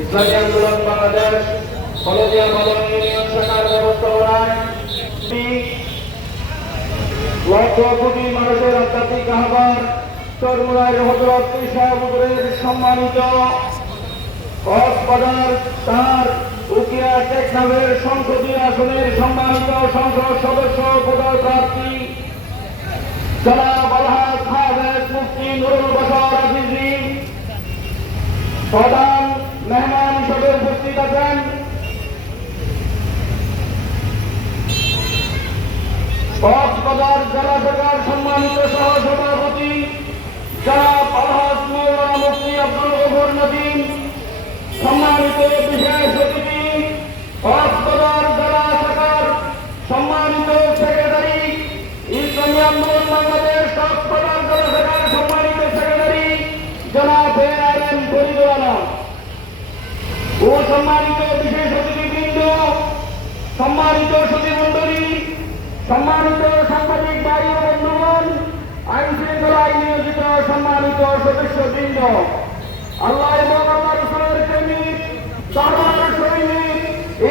ইসলামী আন্দোলন বাংলাদেশ কলেজিয়া মদন ইউনিয়ন শাখার ব্যবস্থাপনায় লক্ষ কোটি মানুষের আধ্যাত্মিক আহ্বান চরমুনায় হযরত ঈসা হুজুরের সম্মানিত কক্সবাজার তার উকিয়া টেকনাফের সংসদীয় আসনের সম্মানিত সংসদ সদস্য পদপ্রার্থী জনাব আলহাজ হাফেজ মুফতি নুরুল বাশার আজিজি প্রধান মেহমান হিসেবে উপস্থিত আছেন কক্সবাজার জেলা শাখার সম্মানিত সহ সভাপতি জনাব আলহাজ মাওলানা মুফতি আব্দুল গফুর নদীম, সম্মানিত বিশেষ অতিথি কক্সবাজার জেলা শাখার সম্মানিত সেক্রেটারি ইসলামী আন্দোলন বাংলাদেশ কক্সবাজার জেলা শাখার সম্মানিত সেক্রেটারি জনাব এআরএম ফরিদুল আলম ও সম্মানিত বিশেষ অতিথিবৃন্দ, সম্মানিত সচিবমণ্ডলী, সম্মানিত সাংবাদিক ভাই ও বন্ধুগণ, আইন শৃঙ্খলায় নিয়োজিত সম্মানিত সদস্যবৃন্দ, আল্লাহ এবং আল্লাহ রাসূলের প্রেমিক, দরবার সৈনিক,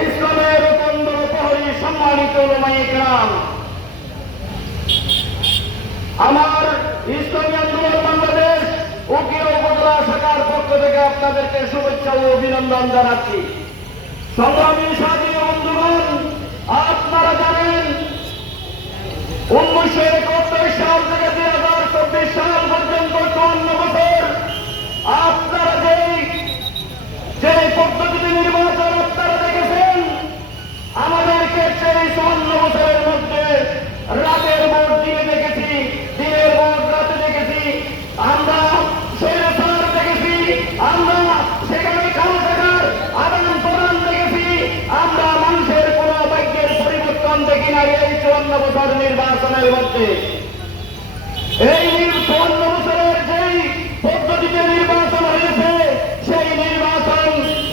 ইসলামের অত্যন্ত প্রহরী সম্মানিত উলামায়ে কেরাম, আমার ইসলামী আন্দোলন বাংলাদেশ উকিয়া উপজেলা শাখার পক্ষ থেকে আপনাদেরকে শুভেচ্ছা ও অভিনন্দন জানাচ্ছি। সংগ্রামী সাথী বন্ধুগণ, আপনারা জানেন 1971 সাল থেকে 2024 সাল পর্যন্ত 54 বছর আপনারা যে পদ্ধতিতে নির্বাচন আপনারা দেখেছেন, আমাদেরকে সেই 54 বছরের মধ্যে রাতের ভোট দিনে দেখেছি, দিনের ভোট রাতে দেখেছি, আমরা স্বৈরাচার দেখেছি, আমরা সেখানে কালো টাকার আদান প্রদান দেখেছি, আমরা মানুষের কোন ভাগ্যের পরিবর্তন দেখি না এই 54 বছর নির্বাচনের মধ্যে। এই 54 বছরের যেই পদ্ধতিতে নির্বাচন হয়েছে, সেই নির্বাচন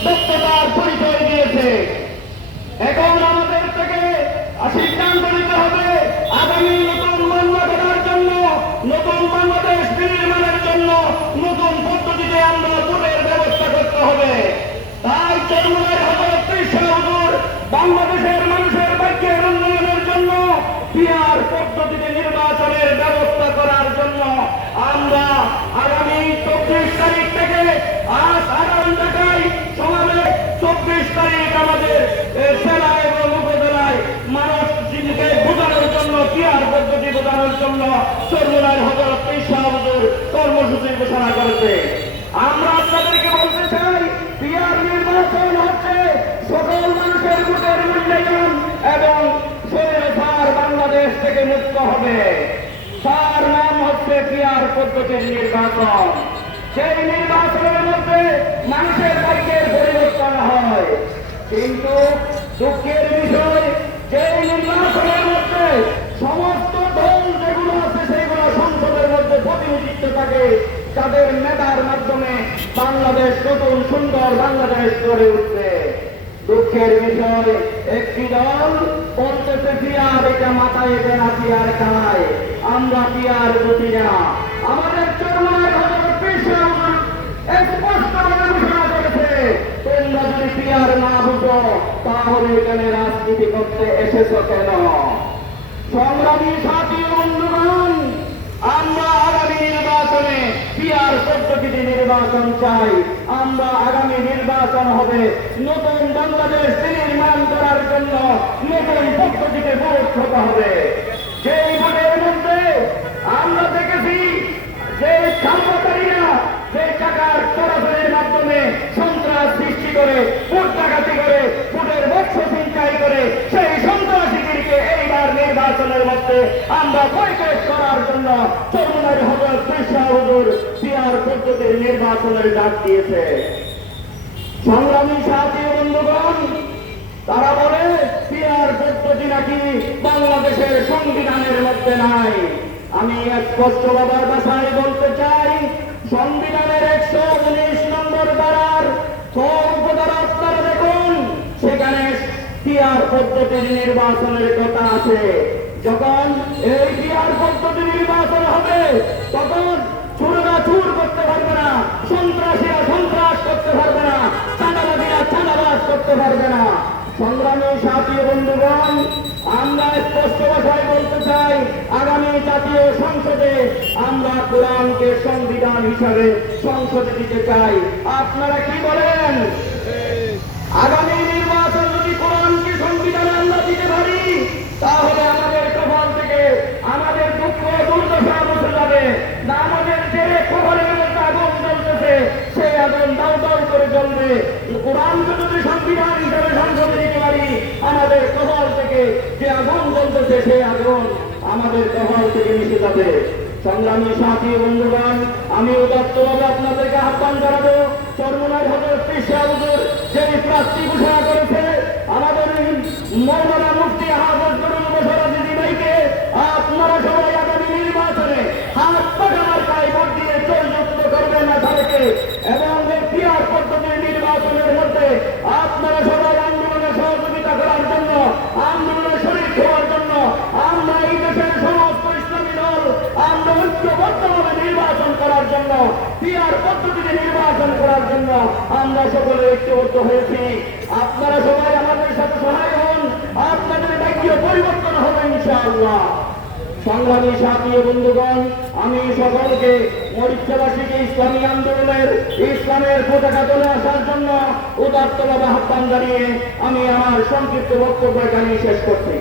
দক্ষতার পরিচয় দিয়েছে। এখন আমাদের থেকে সিদ্ধান্ত নিতে হবে আগামী নতুন বাংলা গড়ার জন্য, নতুন বাংলাদেশ বিনির্মাণের জন্য নতুন পদ্ধতিতে আমরা ভোটের ব্যবস্থা করতে হবে। তাই চরমুনায় হযরত ঈসা হুজুর বাংলাদেশের মানুষের ভাগ্যের উন্নয়নের জন্য পিআর পদ্ধতিতে নির্বাচনের ব্যবস্থা করার জন্য আমরা আগামী 24 তারিখ থেকে আজ আগামী ঢাকায় সমাবেশ 24 তারিখ আমাদের জেলা এবং উপজেলায় মানুষ জীবনকে বোঝানোর জন্য পিআর পদ্ধতি বোঝানোর জন্য চরমুনায় হযরত ঈসা হুজুর কর্মসূচি ঘোষণা করেছে। আমরা আপনাদেরকে বলতে চাই, পিআর নির্বাচন হচ্ছে সকল মানুষের ভোটের মূল্যায়ন এবং স্বৈরাচার বাংলাদেশ থেকে মুক্ত হবে। তার নাম হচ্ছে পিআর পদ্ধতির নির্বাচন। সেই নির্বাচনের মধ্যে মানুষের ভাগ্যের পরিবর্তন হয়, কিন্তু দুঃখের বিষয় যে নির্বাচনের মধ্যে সমস্ত দল যেগুলো আছে সেগুলো সংসদের মধ্যে প্রতিনিধিত্ব থাকে, তাদের নেতার মাধ্যমে বাংলাদেশ নতুন সুন্দর বাংলাদেশ গড়ে উঠবে। দুঃখের বিষয় একটি দল বলতেছে পিআর, এটা মাথায় দেনা পিআর খায়, আমরা পিআর বুঝি না। আমাদের চরমুনায় হযরত ঈসা হুজুর স্পষ্টভাবে ঘোষণা করেছে, তোমরা যদি পিআর না বুঝো তাহলে এখানে রাজনীতি করতে এসেছ কেন? সংগ্রামী সাথী বন্ধুগণ, আমরা আগামী নির্বাচনে পিআর পদ্ধতিতে নির্বাচন চাই। আমরা আগামী নির্বাচন হবে নতুন বাংলাদেশ নির্মাণ করার জন্য নতুন পদ্ধতিতে ভোট হতে হবে। যেই ভোটের মধ্যে আমরা দেখেছি যে কর্মচারীরা যে টাকার চলাচলের মাধ্যমে সন্ত্রাস সৃষ্টি করে, ভোট ডাকাতি করে, ভোটের বক্স ছিনতাই করে, সেই সন্ত্রাসীদেরকে এইবার নির্বাচনের মধ্যে আমরা বয়কট করার জন্য চরমুনায় হযরত ঈসা হুজুর পিআর পদ্ধতির নির্বাচনের ডাক দিয়েছে। সংগ্রামী সাথী বন্ধুগণ, তারা বলে পিআর পদ্ধতি নাকি বাংলাদেশের সংবিধানের মধ্যে নাই। আমি স্পষ্ট বাবার ভাষায় বলতে চাই, সংবিধানের 119 নম্বর ধারার দ্বারা আপনারা দেখুন, সেখানে পিআর পদ্ধতির নির্বাচনের কথা আছে। যখন এই পিআর পদ্ধতি নির্বাচন হবে তখন চোরেরা চুর করতে পারবে না, সন্ত্রাসী বন্ধুগণ, আমরা স্পষ্ট ভাষায় বলতে চাই, আগামী জাতীয় সংসদে আমরা কোরআনকে সংবিধান হিসাবে সংসদে দিতে চাই। আপনারা কি বলেন? আগামী নির্বাচন যদি কোরআনকে সংবিধানে আমরা দিতে পারি, তাহলে আমাদের কপাল থেকে আমাদের দুঃখ দুর্দশা মুছে যাবে। না, আমাদের যে কপালের মধ্যে আগুন জ্বলতেছে, সেই আগুন দাউ দাউ করে জ্বলবে। কোরআনকে যদি সংবিধান হিসেবে সংসদে দিতে পারি, আমাদের কপাল থেকে যে আগুন জ্বলতেছে, সেই আগুন আমাদের কপাল থেকে মিশে যাবে। সংগ্রামী সাথী বন্ধুগণ, আমি উদাত্তভাবে আপনাদেরকে আহ্বান জানাবো, চরমনার হজরত পীর হুজুর যে প্রার্থী ঘোষণা করেছে আমাদের মৌলানা মুফতি হাফেজ নুরুল বশর আজিজি ভাইকে, আপনারা সবাই আগামী নির্বাচনে হাত পাখার গায়ে ভোট দিয়ে জয়যুক্ত করবেন আশাকে। এবং এই পিয়ার পদ্ধতির নির্বাচনের মধ্যে আপনারা সবাই আন্দোলনে সহযোগিতা করার জন্য, আন্দোলনে শরীর হওয়ার জন্য, আমরা এই দেশের সমস্ত ইসলামী দল আমরা ঐক্যবদ্ধভাবে নির্বাচন করার জন্য, পিয়ার পদ্ধতিতে নির্বাচন করার জন্য আমরা সকলে ঐক্যবদ্ধ হয়েছি। আপনারা সবাই আমাদের সাথে সহায় হন, আপনাদের ভাগ্য পরিবর্তন হবে ইনশাআল্লাহ। সংগ্রামী সাথী বন্ধুগণ, আমি সকলকে মরিচ্ছাবাসীকে ইসলামী আন্দোলনের ইসলামের পতাকা তুলে আসার জন্য উদাত্তভাবে আহ্বান জানিয়ে আমি আমার সংক্ষিপ্ত বক্তব্য এখানেই শেষ করছি।